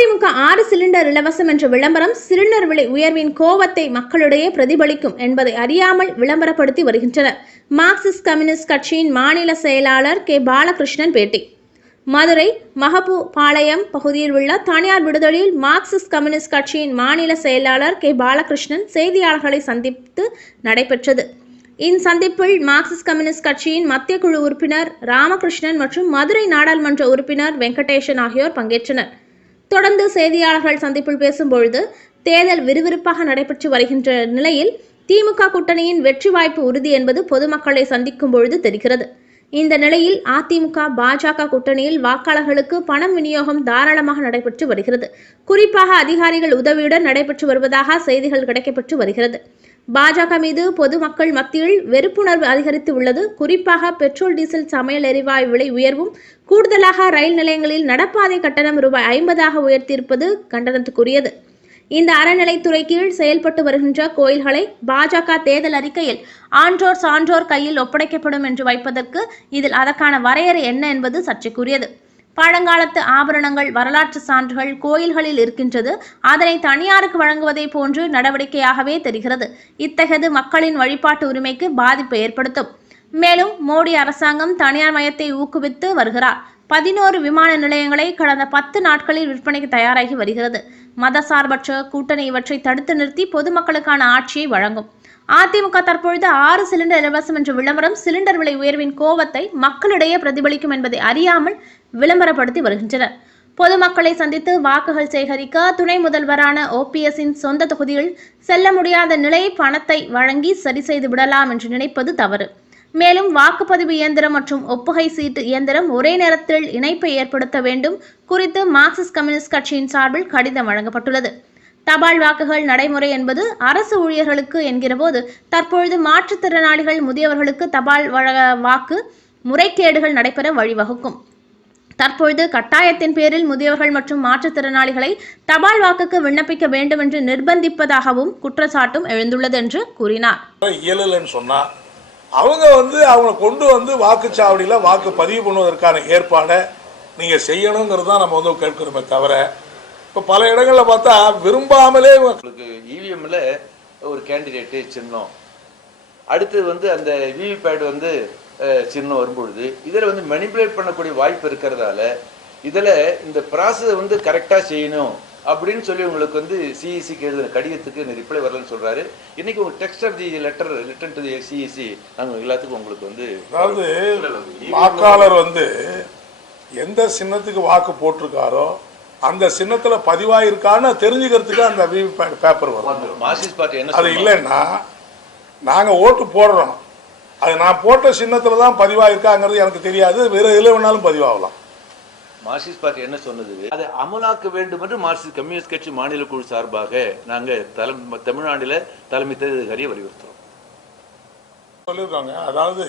அதிமுக ஆறு சிலிண்டர் இலவசம் என்ற விளம்பரம் சிலிண்டர் விலை உயர்வின் கோவத்தை மக்களிடையே பிரதிபலிக்கும் என்பதை அறியாமல் விளம்பரப்படுத்தி வருகின்றனர். மார்க்சிஸ்ட் கம்யூனிஸ்ட் கட்சியின் மாநில செயலாளர் கே. பாலகிருஷ்ணன் பேட்டி. மதுரை மகபூ பாளையம் பகுதியில் உள்ள தனியார் விடுதலில் மார்க்சிஸ்ட் கம்யூனிஸ்ட் கட்சியின் மாநில செயலாளர் கே. பாலகிருஷ்ணன் செய்தியாளர்களை சந்தித்து நடைபெற்றது. இச்சந்திப்பில் மார்க்சிஸ்ட் கம்யூனிஸ்ட் கட்சியின் மத்திய குழு உறுப்பினர் ராமகிருஷ்ணன் மற்றும் மதுரை நாடாளுமன்ற உறுப்பினர் வெங்கடேசன் ஆகியோர் பங்கேற்றனர். தொடர்ந்து செய்தியாளர்கள் சந்திப்பில் பேசும்பொழுது தேர்தல் விறுவிறுப்பாக நடைபெற்று வருகின்ற நிலையில் திமுக கூட்டணியின் வெற்றி வாய்ப்பு உறுதி என்பது பொதுமக்களை சந்திக்கும் பொழுது தெரிகிறது. இந்த நிலையில் அதிமுக பாஜக கூட்டணியில் வாக்காளர்களுக்கு பணம் விநியோகம் தாராளமாக நடைபெற்று வருகிறது. குறிப்பாக அதிகாரிகள் உதவியுடன் நடைபெற்று வருவதாக செய்திகள் கிடைக்கப்பெற்று வருகிறது. பாஜக மீது பொதுமக்கள் மத்தியில் வெறுப்புணர்வு அதிகரித்து உள்ளது. குறிப்பாக பெட்ரோல் டீசல் சமையல் எரிவாயு விலை உயர்வும். கூடுதலாக ரயில் நிலையங்களில் நடப்பாதை கட்டணம் ரூபாய் ஐம்பதாக உயர்த்தியிருப்பது கண்டனத்துக்குரியது. இந்த அறநிலைத்துறை கீழ் செயல்பட்டு வருகின்ற கோயில்களை பாஜக தேர்தல் அறிக்கையில் ஆன்றோர் சான்றோர் கையில் ஒப்படைக்கப்படும் என்று வைப்பதற்கு இதில் அதற்கான வரையறை என்ன என்பது சர்ச்சைக்குரியது. பழங்காலத்து ஆபரணங்கள் வரலாற்று சான்றுகள் கோயில்களில் இருக்கின்றது. அதனை தனியாருக்கு வழங்குவதை போன்று நடவடிக்கையாகவே தெரிகிறது. இத்தகையது மக்களின் வழிபாட்டு உரிமைக்கு பாதிப்பை ஏற்படுத்தும். மேலும் மோடி அரசாங்கம் தனியார் மயத்தை ஊக்குவித்து வருகிறார். பதினோரு விமான நிலையங்களை கடந்த பத்து நாட்களில் விற்பனைக்கு தயாராகி வருகிறது. மதசார்பற்ற கூட்டணி இவற்றை தடுத்து நிறுத்தி பொதுமக்களுக்கான ஆட்சியை வழங்கும். அதிமுக தற்பொழுது ஆறு சிலிண்டர் இலவசம் என்ற விளம்பரம் சிலிண்டர் விலை உயர்வின் கோவத்தை மக்களிடையே பிரதிபலிக்கும் என்பதை அறியாமல் விளம்பரப்படுத்தி வருகின்றனர். பொதுமக்களை சந்தித்து வாக்குகள் சேகரிக்க துணை முதல்வரான ஓபிஎஸ்ஸின் சொந்த தொகுதியில் செல்ல முடியாத நிலை பணத்தை வழங்கி சரி செய்து விடலாம் என்று நினைப்பது தவறு. மேலும் வாக்குப்பதிவு இயந்திரம் மற்றும் ஒப்புகை சீட்டு இயந்திரம் ஒரே நேரத்தில் இணைப்பை ஏற்படுத்த வேண்டும் குறித்து மார்க்சிஸ்ட் கம்யூனிஸ்ட் கட்சியின் சார்பில் கடிதம் வழங்கப்பட்டுள்ளது. தபால் வாக்குகள் நடைமுறை என்பது அரசு ஊழியர்களுக்கு என்கிறபோது தற்பொழுது மாற்றுத்திறனாளிகள் முதியவர்களுக்கு தபால் வழ- வாக்கு முறைகேடுகள் நடைபெற வழிவகுக்கும். தற்பொழுது கட்டாயத்தின் பேரில் முதியவர்கள் மற்றும் மாற்றுத்திறனாளிகளை தபால் வாக்குக்கு விண்ணப்பிக்க வேண்டும் என்று நிர்பந்திப்பதாகவும் குற்றச்சாட்டும் எழுந்துள்ளது என்று கூறினார். இயலலைன்னு சொன்னா அவங்க வந்து அவங்கள கொண்டு வந்து வாக்குச்சாவடியில் வாக்கு பதிவு பண்ணுவதற்கான ஏற்பாடை நீங்கள் செய்யணுங்கிறது தான் நம்ம வந்து கேட்கிறோமே தவிர இப்போ பல இடங்களில் பார்த்தா விரும்பாமலே உங்களுக்கு இவிஎம்ல ஒரு கேண்டிடேட்டு சின்னம். அடுத்து வந்து அந்த விவிபேட் வந்து அஹ், சின்னம் வரும்பொழுது இதில் வந்து மெனிப்புலேட் பண்ணக்கூடிய வாய்ப்பு இருக்கிறதால இதில் இந்த ப்ராசஸை வந்து கரெக்டாக செய்யணும் அப்படின்னு சொல்லி உங்களுக்கு வந்து சிஇசிக்கு எழுதின கடிதத்துக்கு இந்த ரிப்ளை வரலன்னு சொல்றாரு. இன்னைக்கு உங்க text of the letter written to the CEC நாங்கள் எல்லாத்துக்கும் உங்களுக்கு வந்து அதாவது வாக்காளர் வந்து எந்த சின்னத்துக்கு வாக்கு போட்டிருக்காரோ அந்த சின்னத்தில் பதிவாயிருக்கான்னு தெரிஞ்சுக்கிறதுக்கு அந்த பேப்பர் வரும். மார்க்சிஸ்ட் பார்ட்டி என்ன அது? இல்லைன்னா நாங்கள் ஓட்டு போடுறோம். அது நான் போட்ட சின்னத்தில் தான் பதிவாயிருக்காங்கிறது எனக்கு தெரியாது. வேறு எதில் வேணாலும் பதிவாகலாம். மார்க்சிஸ்ட் பார்ட்டி என்ன சொன்னது? அதை அமலாக்க வேண்டும் என்று மார்க்சிஸ்ட் கம்யூனிஸ்ட் கட்சி மாநில குழு சார்பாக நாங்கள் தலை தமிழ்நாட்டில் தலைமை தேர்தல் அதிகாரியை வலியுறுத்துறோம். சொல்லியிருக்காங்க அதாவது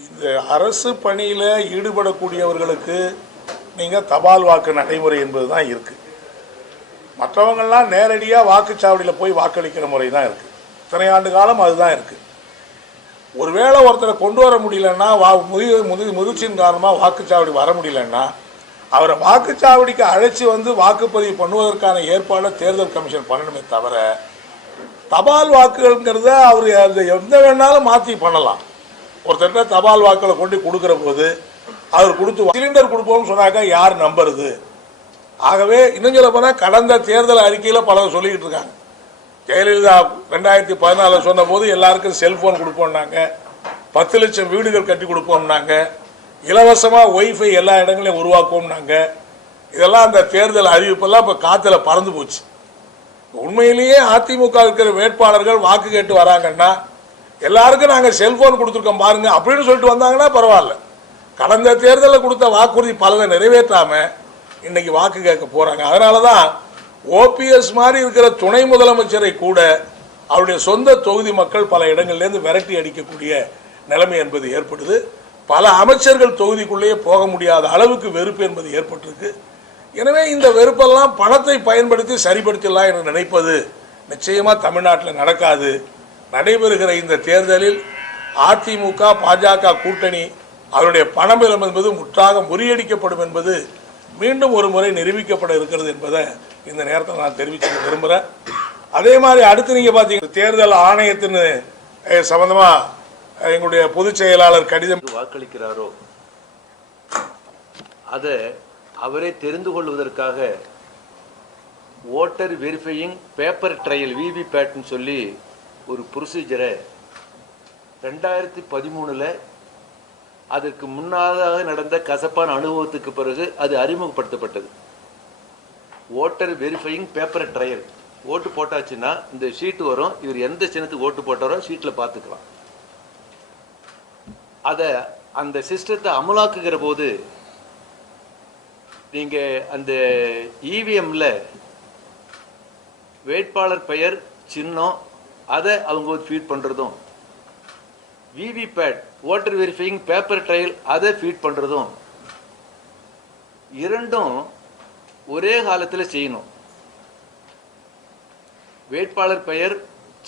இந்த அரசு பணியில் ஈடுபடக்கூடியவர்களுக்கு நீங்கள் தபால் வாக்கு நடைமுறை என்பது தான் இருக்குது மற்றவங்கள்லாம் நேரடியாக வாக்குச்சாவடியில் போய் வாக்களிக்கிற முறை தான் இருக்குது இத்தனை ஆண்டு காலம் அதுதான் இருக்குது ஒருவேளை ஒருத்தரை கொண்டு வர முடியலன்னா வா முதி முதி முதிர்ச்சியின் காரணமாக வாக்குச்சாவடி வர முடியலன்னா அவரை வாக்குச்சாவடிக்கு அழைச்சி வந்து வாக்குப்பதிவு பண்ணுவதற்கான ஏற்பாடை தேர்தல் கமிஷன் பண்ணணுமே தவிர தபால் வாக்குகள்ங்கிறத அவர் அந்த எந்த வேணாலும் மாற்றி பண்ணலாம். ஒருத்தர்கிட்ட தபால் வாக்குகளை கொண்டு கொடுக்குற போது அவர் கொடுத்து சிலிண்டர் கொடுப்போம்னு சொன்னாக்கா யார் நம்புறது? ஆகவே இன்னும் சொல்ல போனால் கடந்த தேர்தல் அறிக்கையில் பலர் சொல்லிக்கிட்டு இருக்காங்க. ஜெயலலிதா ரெண்டாயிரத்தி பதினாலில் சொன்ன போது எல்லாருக்கும் செல்போன் கொடுப்போம்னாங்க. பத்து லட்சம் வீடுகள் கட்டி கொடுப்போம்னாங்க. இலவசமாக ஒய்ஃபை எல்லா இடங்களையும் உருவாக்குவோம்னாங்க. இதெல்லாம் அந்த தேர்தல் அறிவிப்பெல்லாம் இப்போ காற்றுல பறந்து போச்சு. உண்மையிலேயே அதிமுக இருக்கிற வேட்பாளர்கள் வாக்கு கேட்டு வராங்கன்னா எல்லாருக்கும் நாங்கள் செல்போன் கொடுத்துருக்கோம் பாருங்க அப்படின்னு சொல்லிட்டு வந்தாங்கன்னா பரவாயில்ல. கடந்த தேர்தலில் கொடுத்த வாக்குறுதி பலனை நிறைவேற்றாமல் இன்னைக்கு வாக்கு கேட்க போகிறாங்க அதனால தான் ஓபிஎஸ் மாதிரி இருக்கிற துணை முதலமைச்சரை கூட அவருடைய சொந்த தொகுதி மக்கள் பல இடங்கள்லேருந்து விரட்டி அடிக்கக்கூடிய நிலைமை என்பது ஏற்படுது. பல அமைச்சர்கள் தொகுதிக்குள்ளேயே போக முடியாத அளவுக்கு வெறுப்பு என்பது ஏற்பட்டிருக்கு. எனவே இந்த வெறுப்பெல்லாம் பணத்தை பயன்படுத்தி சரிப்படுத்திடலாம் என்று நினைப்பது நிச்சயமாக தமிழ்நாட்டில் நடக்காது. நடைபெறுகிற இந்த தேர்தலில் அதிமுக பாஜக கூட்டணி அவருடைய பணபலம் என்பது முற்றாக முறியடிக்கப்படும் என்பது மீண்டும் ஒரு முறை நிரூபிக்கப்பட இருக்கிறது என்பதை இந்த நேரத்தில் நான் தெரிவிச்சுக்க விரும்புகிறேன் அதே மாதிரி அடுத்து நீங்கள் பார்த்தீங்கன்னா தேர்தல் ஆணையத்தின் சம்மந்தமாக எங்களுடைய பொதுச் செயலாளர் கடிதம். வாக்களிக்கிறாரோ அதை அவரே தெரிந்து கொள்வதற்காக ஓட்டர் வெரிஃபையிங் பேப்பர் ட்ரையல் விவிபேட்னு சொல்லி ஒரு ப்ரொசீஜரை ரெண்டாயிரத்தி பதிமூணில் அதற்கு முன்னதாக நடந்த கசப்பான அனுபவத்துக்கு பிறகு அது அறிமுகப்படுத்தப்பட்டது. ஓட்டர் வெரிஃபையிங் பேப்பர் ட்ரையல் ஓட்டு போட்டாச்சுன்னா இந்த ஷீட்டு வரும். இவர் எந்த சின்னத்துக்கு ஓட்டு போட்டாரோ ஷீட்டில் பார்த்துக்கலாம். அதை அந்த சிஸ்டத்தை அமலாக்குகிற போது நீங்கள் அந்த இவிஎம்மில் வேட்பாளர் பெயர் சின்னம் அதை அவங்க ஃபீட் பண்ணுறதும் VVPAT voter verifying paper trail அதை ஃபீட் பண்ணுறதும் இரண்டும் ஒரே காலத்தில் செய்யணும். வேட்பாளர் பெயர்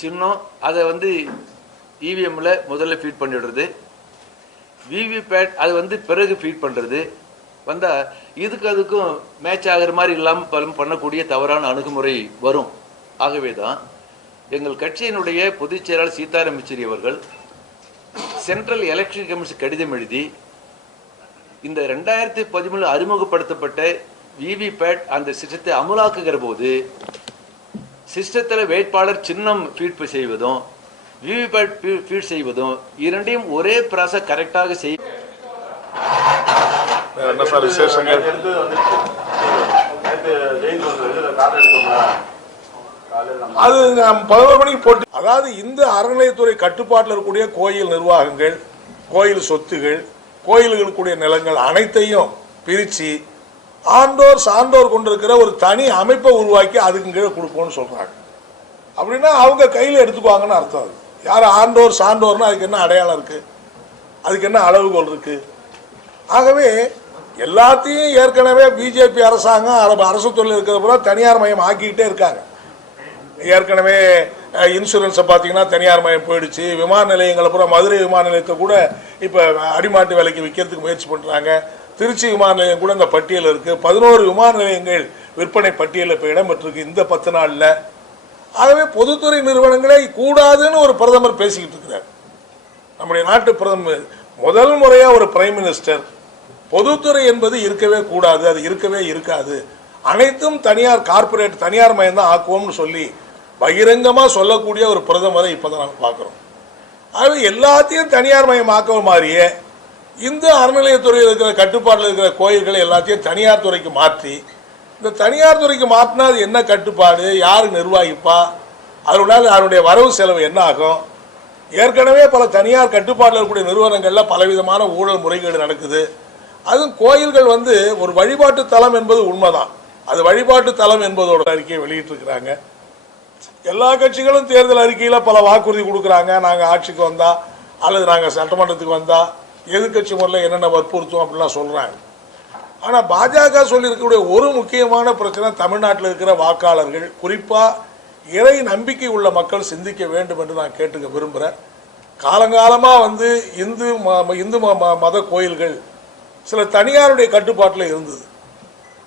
சின்னம் அதை வந்து இவிஎம்மில் முதல்ல ஃபீட் பண்ணிடுறது. விவிபேட் அது வந்து பிறகு ஃபீட் பண்ணுறது வந்தால் இதுக்கு அதுக்கும் மேட்ச் ஆகிற மாதிரி இல்லாமல் பண்ணக்கூடிய தவறான அணுகுமுறை வரும். ஆகவே தான் எங்கள் கட்சியினுடைய பொதுச் செயலாளர் சீதாராம் யெச்சூரி அவர்கள் சென்ட்ரல் எலெக்ஷன் கமிஷன் கடிதம் எழுதி இந்த ரெண்டாயிரத்தி பதிமூணு அறிமுகப்படுத்தப்பட்ட விவிபேட் அந்த சிஸ்டத்தை அமலாக்குகிற போது சிஸ்டத்தில் வேட்பாளர் சின்னம் ஃபீட் செய்வதும் விவிபேட் ஃபீட் செய்வதும் இரண்டையும் ஒரே ப்ராசஸ் கரெக்டாக செய் என்ன சார் விசேஷங்கள் அது நாம் பதினோரு மணிக்கு போட்டு. அதாவது இந்த அறநிலையத்துறை கட்டுப்பாட்டில் இருக்கக்கூடிய கோயில் நிர்வாகங்கள் கோயில் சொத்துகள் கோயில்களுக்குடைய நிலங்கள் அனைத்தையும் பிரித்து ஆண்டோர் சான்றோர் கொண்டிருக்கிற ஒரு தனி அமைப்பை உருவாக்கி அதுக்கு கீழே கொடுப்போம்னு சொல்கிறாங்க அப்படின்னா அவங்க கையில் எடுத்துக்குவாங்கன்னு அர்த்தம் அது. யார் ஆண்டோர் சான்றோர்னா அதுக்கு என்ன அடையாளம் இருக்குது அதுக்கு என்ன அளவுகோல் இருக்குது ஆகவே எல்லாத்தையும் ஏற்கனவே பிஜேபி அரசாங்கம் அரசு தொழில் இருக்கிற தனியார் மயம் ஆக்கிக்கிட்டே இருக்காங்க. ஏற்கனவே இன்சூரன்ஸை பார்த்தீங்கன்னா தனியார் மயம் போயிடுச்சு. விமான நிலையங்களை பூரா மதுரை விமான நிலையத்தை கூட இப்போ அடிமாட்டு விலைக்கு விற்கிறதுக்கு முயற்சி பண்ணுறாங்க திருச்சி விமான நிலையம் கூட இந்த பட்டியலில் இருக்குது பதினோரு விமான நிலையங்கள் விற்பனை பட்டியலில் இப்போ இடம்பெற்றிருக்கு இந்த பத்து நாளில். ஆகவே பொதுத்துறை நிறுவனங்களே கூடாதுன்னு ஒரு பிரதமர் பேசிக்கிட்டு இருக்கிறார். நம்முடைய நாட்டு பிரதமர் முதல் முறையாக ஒரு பிரைம் மினிஸ்டர் பொதுத்துறை என்பது இருக்கவே கூடாது. அது இருக்கவே இருக்காது. அனைத்தும் தனியார் கார்ப்பரேட் தனியார் மயம் தான் ஆக்குவோம்னு சொல்லி பகிரங்கமாக சொல்லக்கூடிய ஒரு பிரதமரை இப்போ தான் நம்ம பார்க்குறோம். ஆகவே எல்லாத்தையும் தனியார் மயமாக்க மாதிரியே இந்து அறநிலையத்துறையில் இருக்கிற கட்டுப்பாட்டில் இருக்கிற கோயில்களை எல்லாத்தையும் தனியார் துறைக்கு மாற்றி இந்த தனியார் துறைக்கு மாற்றினா அது என்ன கட்டுப்பாடு யார் நிர்வாகிப்பா அதனால அதனுடைய வரவு செலவு என்ன ஆகும்? ஏற்கனவே பல தனியார் கட்டுப்பாட்டில் இருக்கக்கூடிய நிறுவனங்களில் பலவிதமான ஊழல் முறைகேடு நடக்குது. அதுவும் கோயில்கள் வந்து ஒரு வழிபாட்டு தலம் என்பது உண்மைதான். அது வழிபாட்டு தலம் என்பதோட அறிக்கையை வெளியிட்டிருக்கிறாங்க. எல்லா கட்சிகளும் தேர்தல் அறிக்கையில் பல வாக்குறுதி கொடுக்குறாங்க. நாங்கள் ஆட்சிக்கு வந்தா அல்லது நாங்கள் சட்டமன்றத்துக்கு வந்தா எதிர்க்கட்சி முறையில் என்னென்ன வற்புறுத்தும் அப்படிலாம் சொல்கிறாங்க ஆனால் பாஜக சொல்லியிருக்கக்கூடிய ஒரு முக்கியமான பிரச்சனை தமிழ்நாட்டில் இருக்கிற வாக்காளர்கள். குறிப்பாக இறை நம்பிக்கை உள்ள மக்கள் சிந்திக்க வேண்டும் என்று நான் கேட்டுக்க விரும்புகிறேன் காலங்காலமாக வந்து இந்து ம- இந்து ம- ம- மத கோயில்கள் சில தனியாருடைய கட்டுப்பாட்டில் இருந்தது.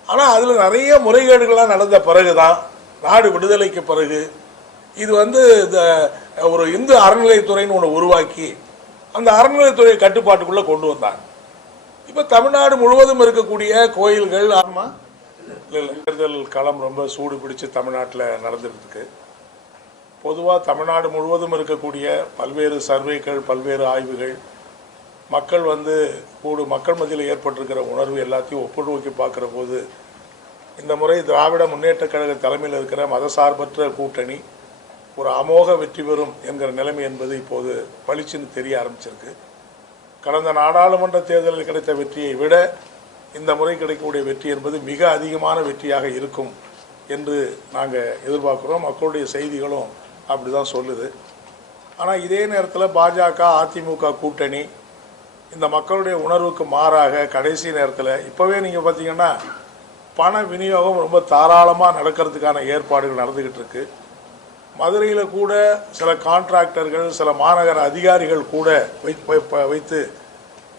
ஆனால் அதில் நிறைய முறைகேடுகள்லாம் நடந்த பிறகு தான் நாடு விடுதலைக்கு பிறகு இது வந்து இந்த ஒரு இந்து அறநிலையத்துறைன்னு ஒன்று உருவாக்கி அந்த அறநிலையத்துறை கட்டுப்பாட்டுக்குள்ளே கொண்டு வந்தாங்க. இப்போ தமிழ்நாடு முழுவதும் இருக்கக்கூடிய கோயில்கள் ஆமாம் இல்லை இல்லை. தேர்தல் களம் ரொம்ப சூடு பிடிச்சு தமிழ்நாட்டில் நடந்துருக்கு பொதுவாக தமிழ்நாடு முழுவதும் இருக்கக்கூடிய பல்வேறு சர்வேக்கள் பல்வேறு ஆய்வுகள் மக்கள் வந்து கூடு மக்கள் மத்தியில் ஏற்பட்டிருக்கிற உணர்வு எல்லாத்தையும் ஒப்பிட்டு பார்க்குற போது இந்த முறை திராவிட முன்னேற்றக் கழக தலைமையில் இருக்கிற மதசார்பற்ற கூட்டணி ஒரு அமோக வெற்றி பெறும் என்கிற நிலைமை என்பது இப்போது பளிச்சுன்னு தெரிய ஆரம்பிச்சிருக்கு. கடந்த நாடாளுமன்ற தேர்தலில் கிடைத்த வெற்றியை விட இந்த முறை கிடைக்கக்கூடிய வெற்றி என்பது மிக அதிகமான வெற்றியாக இருக்கும் என்று நாங்கள் எதிர்பார்க்குறோம். மக்களுடைய செய்திகளும் அப்படி தான் சொல்லுது. ஆனால் இதே நேரத்தில் பாஜக அதிமுக கூட்டணி இந்த மக்களுடைய உணர்வுக்கு மாறாக கடைசி நேரத்தில் இப்போவே நீங்கள் பார்த்தீங்கன்னா பண விநியோகம் ரொம்ப தாராளமாக நடக்கிறதுக்கான ஏற்பாடுகள் நடந்துக்கிட்டு இருக்குது மதுரையில் கூட சில கான்ட்ராக்டர்கள் சில மாநகர அதிகாரிகள் கூட வை- வைத்து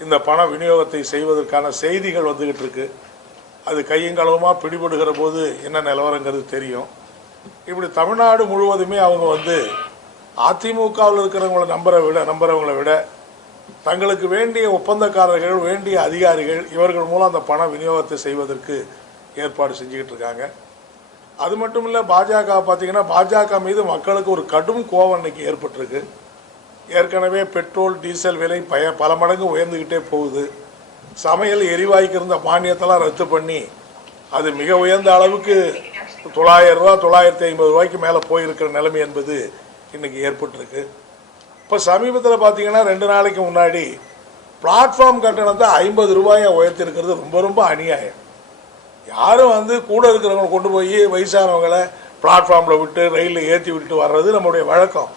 இந்த பண விநியோகத்தை செய்வதற்கான செய்திகள் வந்துகிட்டு இருக்கு. அது கையும் பிடிபடுகிற போது என்ன நிலவரங்கிறது தெரியும். இப்படி தமிழ்நாடு முழுவதுமே அவங்க வந்து அதிமுகவில் இருக்கிறவங்கள நம்புற விட நம்புறவங்களை விட தங்களுக்கு வேண்டிய ஒப்பந்தக்காரர்கள் வேண்டிய அதிகாரிகள் இவர்கள் மூலம் அந்த பண விநியோகத்தை செய்வதற்கு ஏற்பாடு செஞ்சுக்கிட்டு இருக்காங்க. அது மட்டும் இல்லை பாஜக பார்த்தீங்கன்னா பாஜக மீது மக்களுக்கு ஒரு கடும் கோவம் இன்னைக்கு ஏற்பட்டிருக்கு. ஏற்கனவே பெட்ரோல் டீசல் விலை பய பல மடங்கு உயர்ந்துக்கிட்டே போகுது. சமையல் எரிவாய்க்கு இருந்த மானியத்தெல்லாம் ரத்து பண்ணி அது மிக உயர்ந்த அளவுக்கு தொள்ளாயிரம் ரூபா தொள்ளாயிரத்தி ஐம்பது ரூபாய்க்கு மேலே போயிருக்கிற நிலைமை என்பது இன்னைக்கு ஏற்பட்டிருக்கு. இப்போ சமீபத்தில் பார்த்தீங்கன்னா ரெண்டு நாளைக்கு முன்னாடி பிளாட்ஃபார்ம் கட்டணத்தை ஐம்பது ரூபாயை உயர்த்திருக்கிறது ரொம்ப ரொம்ப அநியாயம். யாரும் வந்து கூட இருக்கிறவங்க கொண்டு போய் வயசானவங்களை பிளாட்ஃபார்மில் விட்டு ரயிலில் ஏற்றி விட்டு வர்றது நம்முடைய வழக்கம்.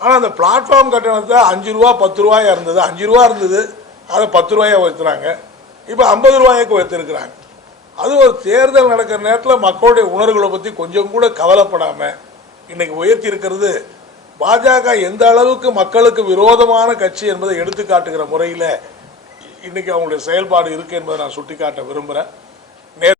ஆனால் அந்த பிளாட்ஃபார்ம் கட்டணத்தை அஞ்சு ரூபா பத்து ரூபாயாக இருந்தது. அஞ்சு ரூபா இருந்தது. அதை பத்து ரூபாயாக உயர்த்துறாங்க. இப்போ ஐம்பது ரூபாய்க்கு உயர்த்திருக்கிறாங்க. அது ஒரு தேர்தல் நடக்கிற நேரத்தில் மக்களுடைய உணர்வுகளை பற்றி கொஞ்சம் கூட கவலைப்படாமல் இன்றைக்கி உயர்த்தி இருக்கிறது பாஜக எந்த அளவுக்கு மக்களுக்கு விரோதமான கட்சி என்பதை எடுத்து காட்டுகிற முறையில் இன்றைக்கி அவங்களுடைய செயல்பாடு இருக்குது என்பதை நான் சுட்டிக்காட்ட விரும்புகிறேன் மேற்